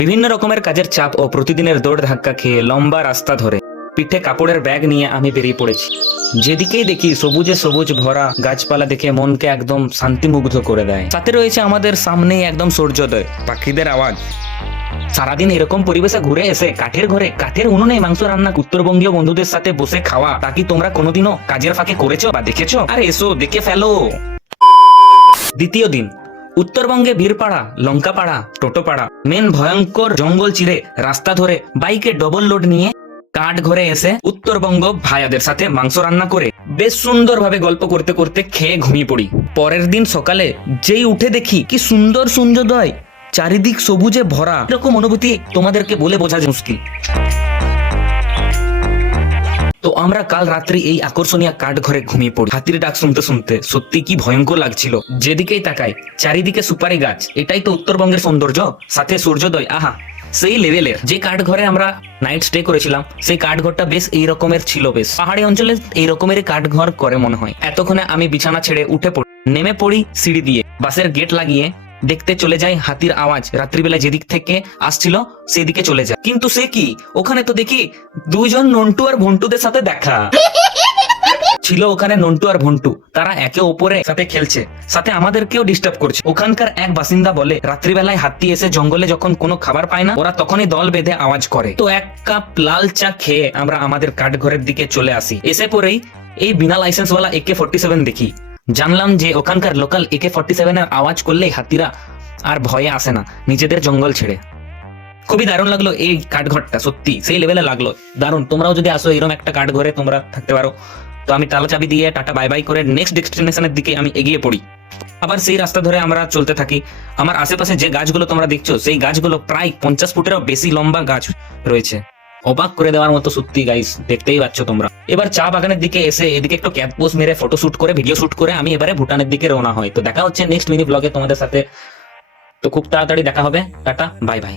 বিভিন্ন রকমের কাজের চাপ ও প্রতিদিনের দৌড় ধাক্কা খেয়ে লম্বা রাস্তা ধরে পিঠে কাপড়ের ব্যাগ নিয়ে আমি বেরিয়ে পড়েছি। যেদিকেই দেখি সবুজে সবুজ ভরা গাছপালা দেখে মনকে একদম শান্তিমুগ্ধ করে দেয়। সাথে রয়েছে আমাদের সামনেই একদম সূর্যোদয়, পাখিদের আওয়াজ। সারাদিন এরকম পরিবেশে ঘুরে এসে কাঠের ঘরে কাঠের উনুনে মাংস রান্না উত্তরবঙ্গীয় বন্ধুদের সাথে বসে খাওয়া, তা কি তোমরা কোনোদিনও কাজের ফাঁকে করেছো বা দেখেছো? আরে এসো দেখে ফেলো। দ্বিতীয় দিন, উত্তরবঙ্গে বীরপাড়া, লঙ্কাপাড়া, টোটোপাড়া মেন ভয়ঙ্কর জঙ্গল চিরে রাস্তা ধরে বাইকে ডবল লোড নিয়ে কাঠ ঘরে এসে উত্তরবঙ্গ ভাইয়াদের সাথে মাংস রান্না করে বেশ সুন্দরভাবে গল্প করতে করতে খেয়ে ঘুমিয়ে পড়ি। পরের দিন সকালে যেই উঠে দেখি কি সুন্দর সূর্যোদয়, চারিদিক সবুজে ভরা। এরকম অনুভূতি তোমাদেরকে বলে বোঝা মুশকিল। তো আমরা কাল রাত্রি এই আকর্ষণীয় কাঠ ঘরে ঘুমিয়ে পড়ি। হাতির ডাক শুনতে শুনতে সত্যি কি ভয়ঙ্কর লাগছিল। যেদিকেই তাকাই চারিদিকে সুপারি গাছ। এটাই তো উত্তরবঙ্গের সৌন্দর্য, সাথে সূর্যোদয়। আহা, সেই লেভেলের। যে কাঠ ঘরে আমরা নাইট স্টে করেছিলাম সেই কাঠ ঘরটা বেশ এই রকমের ছিল। বেশ পাহাড়ি অঞ্চলে এই রকমের কাঠ ঘর করে মনে হয়। এতক্ষণে আমি বিছানা ছেড়ে উঠে পড়ি, নেমে পড়ি সিঁড়ি দিয়ে, বাসের গেট লাগিয়ে দেখতে চলে যাই হাতির আওয়াজ রাত্রিবেলা যেদিক থেকে আসছিল সেই দিকে চলে যায়। কিন্তু সে কি, ওখানে তো দেখি দুইজন নন্টু আর ভন্টুদের সাথে দেখা ছিল। ওখানে নন্টু আর ভন্টু, তারা একে অপরের সাথে খেলছে, সাথে আমাদেরকেও ডিস্টার্ব করছে। ওখানকার এক বাসিন্দা বলে রাত্রিবেলায় হাতি এসে জঙ্গলে যখন কোনো খাবার পায় না, ওরা তখনই দল বেঁধে আওয়াজ করে। তো এক কাপ লাল চা খেয়ে আমরা আমাদের কাঠঘরের দিকে চলে আসি। এসে পরেই এই বিনা লাইসেন্স ওয়ালা AK-47 দেখি। জানলাম যে ওখানকার লোকাল AK-47 এর আওয়াজ করলেই হাতিরা আর ভয়ে আসে না নিজেদের জঙ্গল ছেড়ে। খুবই দারুণ লাগলো এই কাঠঘরটা, সত্যি সেই লেভেলে লাগলো, দারুণ। তোমরাও যদি আসো এরকম একটা কাঠঘরে তোমরা থাকতে পারো। তো আমি তালা চাবি দিয়ে টাটা বাই বাই করে নেক্সট ডেস্টিনেশনের দিকে আমি এগিয়ে পড়ি। আবার সেই রাস্তা ধরে আমরা চলতে থাকি। আমার আশেপাশে যে গাছগুলো তোমরা দেখছো সেই গাছগুলো প্রায় 50 ফুটেরও বেশি লম্বা গাছ রয়েছে। অবাক করে দেওয়ার মতো সত্যি গাইস, দেখতেই পাচ্ছ তোমরা। এবার চা বাগানের দিকে এসে এদিকে একটু ক্যাপ পোজ মেরে ফটো শুট করে ভিডিও শুট করে আমি এবারে ভুটানের দিকে রওনা হয়। তো দেখা হচ্ছে নেক্সট মিনি ব্লগে তোমাদের সাথে। তো খুব তাড়াতাড়ি দেখা হবে। Tata bye bye.